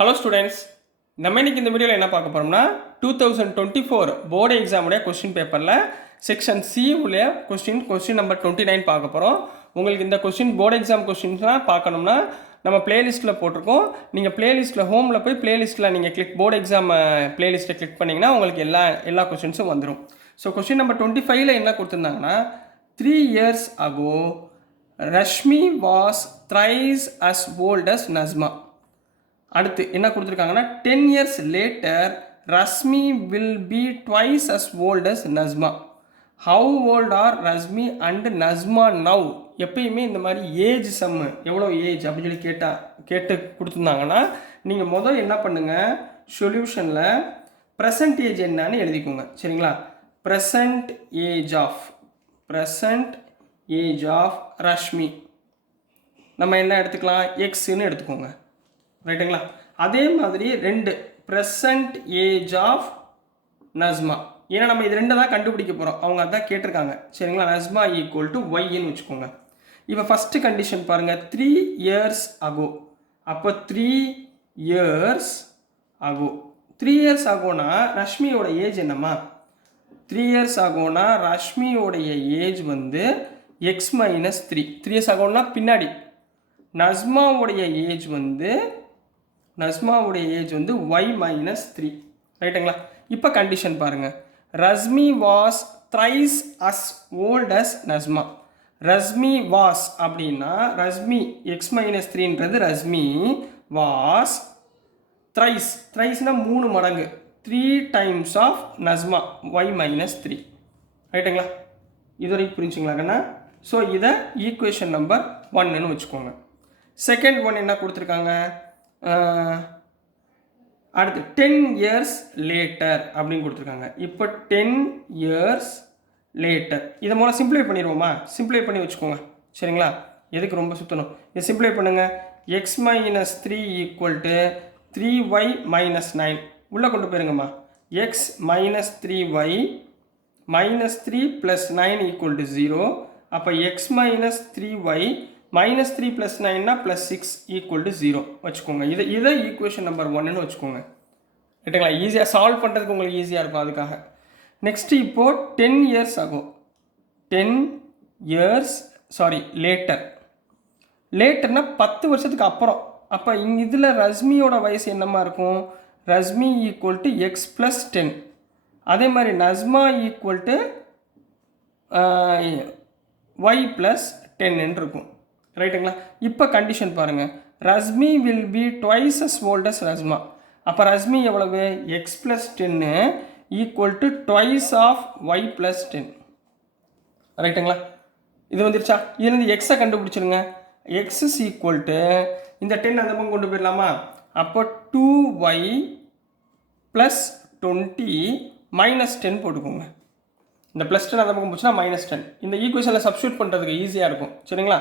Hello students, நம்ம இன்னைக்கு இந்த வீடியோவில் என்ன பார்க்க போகிறோம்னா 2024 போர்டு எக்ஸாமுடைய கொஸ்டின் பேப்பரில் செக்ஷன் சி உள்ள கொஸ்டின் நம்பர் 29 பார்க்க போகிறோம். உங்களுக்கு இந்த போர்டு எக்ஸாம் கொஸ்டின்ஸ்லாம் பார்க்கணும்னா நம்ம பிளேலிஸ்ட்டில் போட்டிருக்கோம். நீங்கள் பிளேலிஸ்ட்டில் ஹோமில் போய் பிளேலிஸ்ட்டில் நீங்கள் போர்டு எக்ஸாம் பிளேலிஸ்ட்டை கிளிக் பண்ணிங்கன்னா உங்களுக்கு எல்லா கொஸ்டின்ஸும் வந்துடும். ஸோ கொஸ்டின் நம்பர் 25ல் என்ன கொடுத்துருந்தாங்கன்னா 3 years ago Rashmi was thrice as old as Nasma. அடுத்து என்ன கொடுத்துருக்காங்கன்னா 10 years later Rashmi will be twice as old as Nasma. How old are Rashmi and Nasma now? எப்பயுமே இந்த மாதிரி ஏஜ் சம்மு எவ்வளோ ஏஜ் அப்படின்னு சொல்லி கேட்டு கொடுத்துருந்தாங்கன்னா நீங்கள் முதல் என்ன பண்ணுங்கள், சொல்யூஷனில் ப்ரெசன்ட் ஏஜ் என்னன்னு எழுதிக்கோங்க. சரிங்களா? ப்ரெசன்ட் ஏஜ் ஆஃப் ரஷ்மி நம்ம என்ன எடுத்துக்கலாம், எக்ஸ்ன்னு எடுத்துக்கோங்க. ரைட்டுங்களா? அதே மாதிரி ப்ரெசன்ட் ஏஜ் ஆஃப் நஸ்மா. ஏன்னா நம்ம இது ரெண்டு தான் கண்டுபிடிக்க போகிறோம், அவங்க அதான் கேட்டிருக்காங்க. சரிங்களா? நஸ்மா ஈக்குவல் டு ஒய்ன்னு வச்சுக்கோங்க. இப்போ ஃபஸ்ட்டு கண்டிஷன் பாருங்கள், 3 years ago. அப்போ 3 years ago 3 years ஆகோனா ரஷ்மியோட ஏஜ் என்னம்மா? 3 years ஆகோனா ரஷ்மியோடைய ஏஜ் வந்து எக்ஸ் மைனஸ் 3 years ஆகோனா பின்னாடி. நஸ்மாவுடைய ஏஜ் வந்து ஒய் மைனஸ் 3. ரைட்டுங்களா? இப்போ கண்டிஷன் பாருங்கள், Rashmi was thrice as old as Nazma. Rashmi was அப்படின்னா ரஷ்மி எக்ஸ் மைனஸ் 3ன்றது ரஷ்மி வாஸ் த்ரைஸ்னா 3 மடங்கு 3 times of Nazma y minus 3. ரைட்டுங்களா? இது வரைக்கும் புரிஞ்சுங்களா கண்ணா? ஸோ இதை ஈக்குவேஷன் நம்பர் 1ன்னு வச்சுக்கோங்க. செகண்ட் ஒன் என்ன கொடுத்துருக்காங்க, அடுத்து 10 years later அப்படின்னு கொடுத்துருக்காங்க. இப்போ 10 years later இதை மூலம் சிம்பிளை பண்ணிடுவோமா? சிம்பிளை பண்ணி வச்சுக்கோங்க. சரிங்களா? எதுக்கு ரொம்ப சுற்றணும், இதை சிம்பிளை பண்ணுங்கள். X minus 3 equal to 3y minus 9 உள்ளே கொண்டு போயிருங்கம்மா. X minus 3y minus 3 plus 9 equal to 0. அப்போ x minus 3y minus 3 plus 9னா ப்ளஸ் 6 ஈக்குவல் டு 0 வச்சுக்கோங்க. இதை ஈக்குவேஷன் நம்பர் 1ன்னு வச்சுக்கோங்க. ரைட்டுங்களா? ஈஸியாக சால்வ் பண்ணுறதுக்கு உங்களுக்கு ஈஸியாக இருக்கும் அதுக்காக. நெக்ஸ்ட்டு இப்போது 10 years ஆகும். 10 years லேட்டர்னா 10 வருஷத்துக்கு அப்புறம். அப்போ இதில் ரஷ்மியோட வயசு என்னமா இருக்கும்? Rashmi equal to x plus 10. அதே மாதிரி Nazma equal to y plus 10 இருக்கும். ரைட்டுங்களா? இப்போ கண்டிஷன் பாருங்கள், Rashmi will be twice as old as Nazma. அப்போ ரஷ்மி எவ்வளவு? X plus 10 equal to twice of y plus 10. ரைட்டுங்களா? இது வந்துருச்சா? இதுலேருந்து எக்ஸை கண்டுபிடிச்சிருங்க. எக்ஸ் இஸ் ஈக்குவல் டு இந்த 10 அந்த பக்கம் கொண்டு போயிடலாமா? அப்போ 2y ப்ளஸ் 20 மைனஸ் 10 போட்டுக்கோங்க. இந்த ப்ளஸ் 10 அந்த பக்கம் போச்சுன்னா மைனஸ் 10. இந்த ஈக்குவேஷனில் சப்ஸ்டியூட் பண்ணுறதுக்கு ஈஸியாக இருக்கும். சரிங்களா?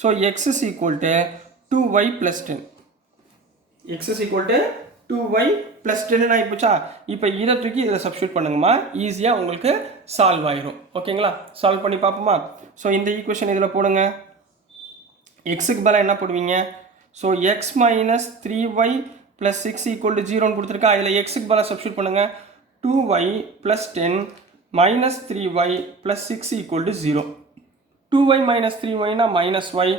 So X is equal to 2y plus 10. X is equal to 2y plus 10 ஆகிப்போச்சா? இப்போ இதை தூக்கி இதில் சப்ஸ்டியூட் பண்ணுங்கம்மா, ஈஸியாக உங்களுக்கு சால்வ் ஆயிரும். ஓகேங்களா? சால்வ் பண்ணி பார்ப்போமா? ஸோ இந்த ஈக்குவேஷன் இதில் போடுங்க. எக்ஸுக்கு பதிலாக என்ன போடுவீங்க? So x minus 3y plus 6 equal to 0ன்னு கொடுத்துருக்கா. இதில் எக்ஸுக்கு பதிலாக சப்ஸ்டியூட் பண்ணுங்கள். 2y plus 10 minus 3y plus 6 equal to 0. 2y minus 3yனா மைனஸ் ஒய்,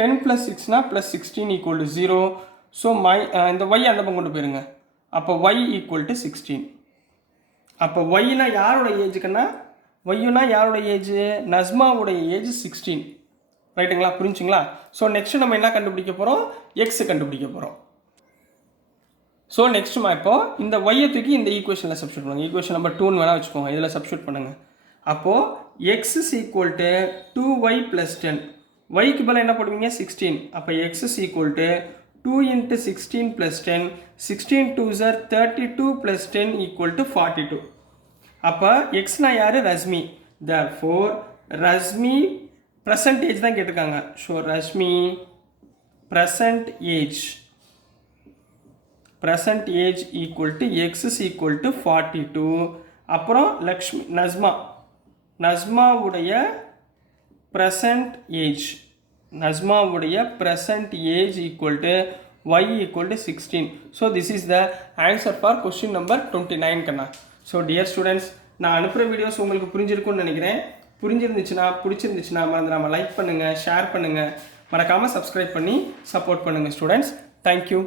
10 ப்ளஸ் 6னா ப்ளஸ் 16 ஈக்குவல் டு 0. ஸோ இந்த ஒய் அந்த பக்கம் கொண்டு போயிருங்க. அப்போ ஒய் ஈக்குவல் டு 16. அப்போ ஒய்னா யாரோட ஏஜுக்குன்னா, ஒய்னா யாரோட ஏஜ்? நஸ்மாவுடைய ஏஜ் 16. ரைட்டுங்களா? புரிஞ்சுங்களா? ஸோ நெக்ஸ்ட் நம்ம என்ன கண்டுபிடிக்க போகிறோம்? எக்ஸ் கண்டுபிடிக்க போகிறோம். ஸோ நெக்ஸ்ட்டுமா இப்போ இந்த ஒய்யை தூக்கி இந்த ஈக்குவேஷனில் சப்ஸ்டியூட் பண்ணுங்கள். ஈக்குவேஷன் நம்பர் 2ன்னு வேணால் வச்சுக்கோங்க. இதில் சப்ஸ்டியூட் பண்ணுங்கள். அப்போது X is equal to 2y plus 10. ஒய்க்கு பதிலாக என்ன போடுவீங்க? 16. அப்போ X is equal to 2 into 16 plus 10. 16 2s are 32 plus 10 equal to 42. அப்போ எக்ஸ்னா யார்? ரஷ்மி. therefore ரஷ்மி percentage தான் கேட்டிருக்காங்க. So Rashmi present age equal to x is equal to 42. அப்புறம் நஸ்மாவுடைய present age present age equal to y equal to 16. So this is the answer for question number 29 கண்ணா. So dear students, நான் அனுப்புகிற videos உங்களுக்கு புரிஞ்சிருக்கும்னு நினைக்கிறேன். பிடிச்சிருந்துச்சுன்னா மறந்துடாமல் லைக் பண்ணுங்கள், ஷேர் பண்ணுங்கள், மறக்காமல் சப்ஸ்கிரைப் பண்ணி சப்போர்ட் பண்ணுங்கள் ஸ்டூடெண்ட்ஸ். தேங்க்யூ.